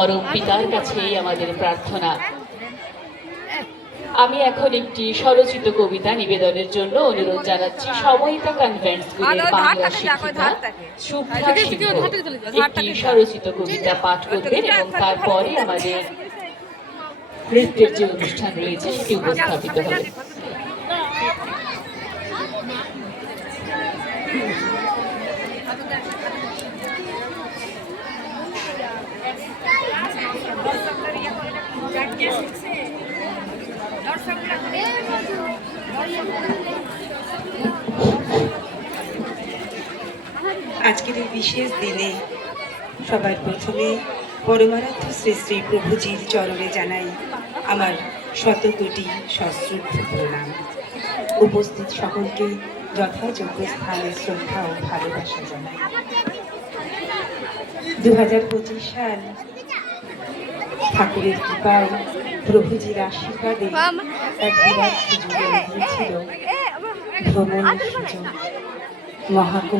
পরম পিতার কাছেই আমাদের প্রার্থনা। আমি এখন একটি স্বরচিত কবিতা নিবেদনের জন্য অনুরোধ জানাচ্ছি সময়িতা কনভেন্ট স্কুলের বাংলা শিক্ষিকা শুভ্রা সিংহ একটি স্বরচিত কবিতা পাঠ করবেন এবং তারপরে আমাদের নৃত্যের যে অনুষ্ঠান রয়েছে সেটি উপস্থাপিত হবে। আজকের এই বিশেষ দিনে সবার প্রথমে পরমারাধ্য শ্রী শ্রী প্রভুজির চরণে জানাই আমার শতকোটি সশ্রদ্ধ প্রণাম। উপস্থিত সকলকে যথাযোগ্য স্থানে শ্রদ্ধা ও ভালোবাসা জানাই। 2025 সাল ঠাকুরের কৃপায় প্রভুজির আশীর্বাদে এক বিরাট সুযোগ এনে দিয়েছিল ভ্রমণের সুযোগ। মহাকুম্ভ